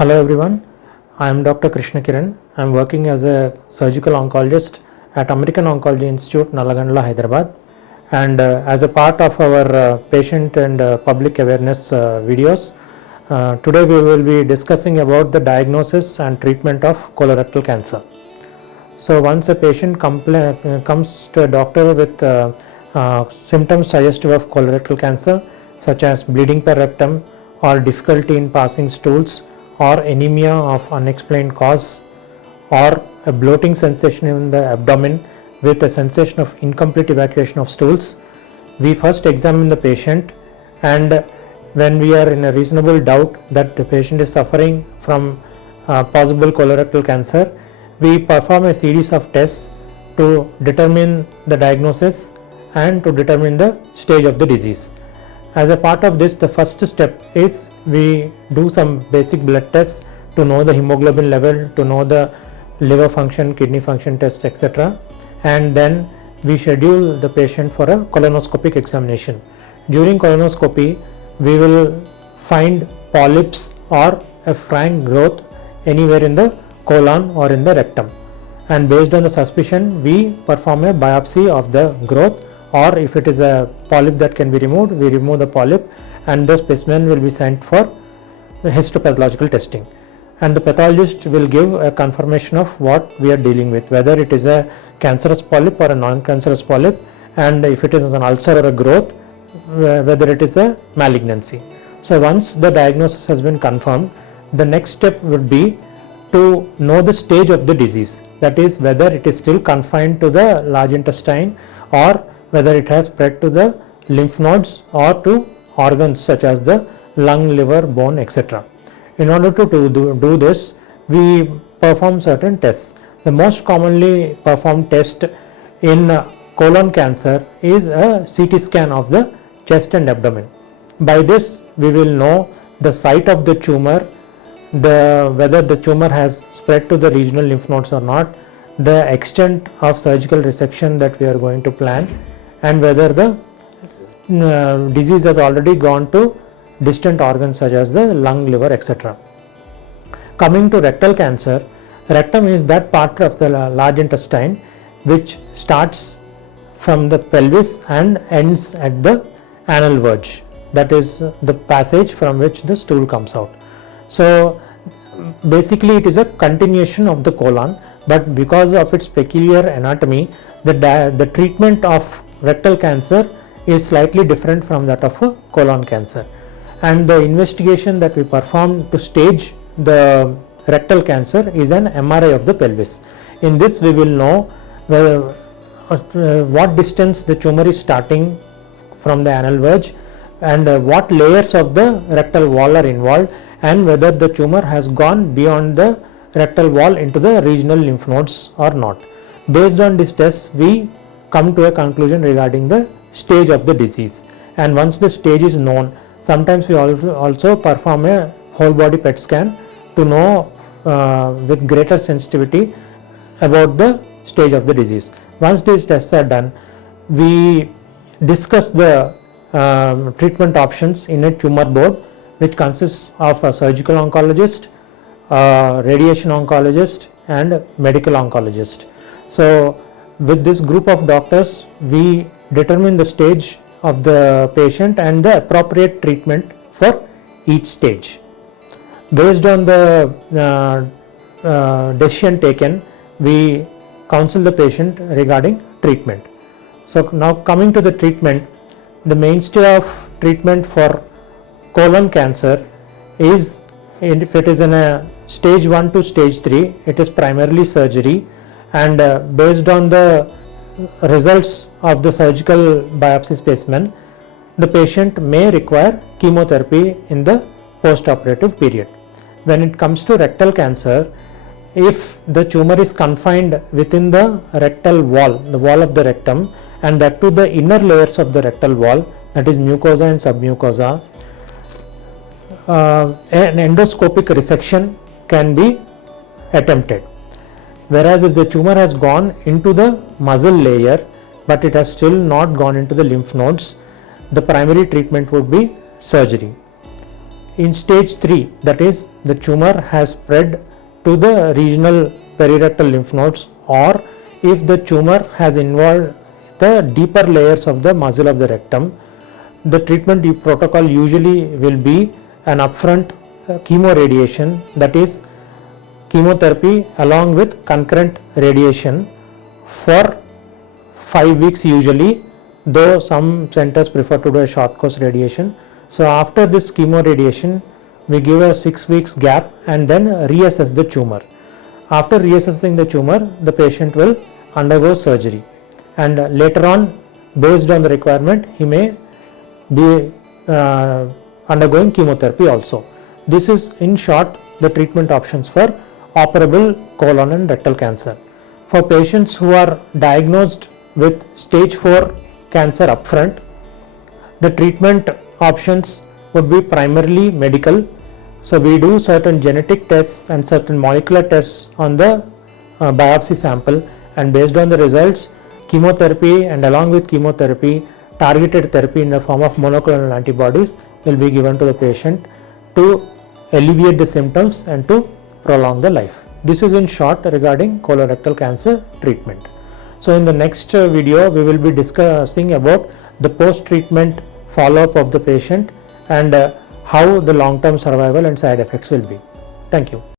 Hello everyone, I am Dr. Krishna Kiran. I am working as a surgical oncologist at American Oncology Institute, Nalagandla, Hyderabad. And as a part of our patient and public awareness videos, today we will be discussing about the diagnosis and treatment of colorectal cancer. So once a patient comes to a doctor with symptoms suggestive of colorectal cancer, such as bleeding per rectum or difficulty in passing stools, or anemia of unexplained cause, or a bloating sensation in the abdomen with a sensation of incomplete evacuation of stools, we first examine the patient, and when we are in a reasonable doubt that the patient is suffering from possible colorectal cancer, we perform a series of tests to determine the diagnosis and to determine the stage of the disease. As a part of this, the first step is we do some basic blood tests to know the hemoglobin level, to know the liver function, kidney function test, etc. And then we schedule the patient for a colonoscopic examination. During colonoscopy, we will find polyps or a frank growth anywhere in the colon or in the rectum. And based on the suspicion, we perform a biopsy of the growth, or if it is a polyp that can be removed, we remove the polyp, and the specimen will be sent for histopathological testing. And the pathologist will give a confirmation of what we are dealing with, whether it is a cancerous polyp or a non-cancerous polyp, and if it is an ulcer or a growth, whether it is a malignancy. So once the diagnosis has been confirmed, the next step would be to know the stage of the disease, that is whether it is still confined to the large intestine, or whether it has spread to the lymph nodes or to organs such as the lung, liver, bone, etc. In order to do this, we perform certain tests. The most commonly performed test in colon cancer is a CT scan of the chest and abdomen. By this, we will know the site of the tumor, whether the tumor has spread to the regional lymph nodes or not, the extent of surgical resection that we are going to plan, and whether the disease has already gone to distant organs such as the lung, liver, etc. Coming to rectal cancer, rectum is that part of the large intestine which starts from the pelvis and ends at the anal verge, that is the passage from which the stool comes out. So basically it is a continuation of the colon, but because of its peculiar anatomy, the treatment of rectal cancer is slightly different from that of a colon cancer. And the investigation that we perform to stage the rectal cancer is an MRI of the pelvis. In this, we will know what distance the tumor is starting from the anal verge, and what layers of the rectal wall are involved, and whether the tumor has gone beyond the rectal wall into the regional lymph nodes or not. Based on this test, we come to a conclusion regarding the stage of the disease. And once the stage is known, sometimes we also perform a whole body PET scan to know with greater sensitivity about the stage of the disease. Once these tests are done, we discuss the treatment options in a tumor board, which consists of a surgical oncologist, radiation oncologist, and medical oncologist. So with this group of doctors, we determine the stage of the patient and the appropriate treatment for each stage. Based on the decision taken, we counsel the patient regarding treatment. So now coming to the treatment, the mainstay of treatment for colon cancer is, if it is in a stage 1 to stage 3, it is primarily surgery, and based on the results of the surgical biopsy specimen, the patient may require chemotherapy in the post-operative period. When it comes to rectal cancer, if the tumor is confined within the rectal wall, the wall of the rectum, and that to the inner layers of the rectal wall, that is mucosa and submucosa, an endoscopic resection can be attempted. Whereas if the tumor has gone into the muscle layer, but it has still not gone into the lymph nodes, the primary treatment would be surgery. in stage 3, that is the tumor has spread to the regional perirectal lymph nodes, or if the tumor has involved the deeper layers of the muscle of the rectum, the treatment protocol usually will be an upfront chemoradiation, that is chemotherapy along with concurrent radiation for 5 weeks usually, though some centers prefer to do a short course radiation. So after this chemoradiation, we give a 6 weeks gap and then reassess the tumor. After reassessing the tumor, the patient will undergo surgery, and later on, based on the requirement, he may be undergoing chemotherapy also. This is in short the treatment options for operable colon and rectal cancer. For patients who are diagnosed with stage 4 cancer upfront, the treatment options would be primarily medical. So we do certain genetic tests and certain molecular tests on the biopsy sample, and based on the results, chemotherapy and along with chemotherapy, targeted therapy in the form of monoclonal antibodies will be given to the patient to alleviate the symptoms and to prolong the life. This is in short regarding colorectal cancer treatment. So in the next video, we will be discussing about the post-treatment follow-up of the patient and how the long-term survival and side effects will be. Thank you.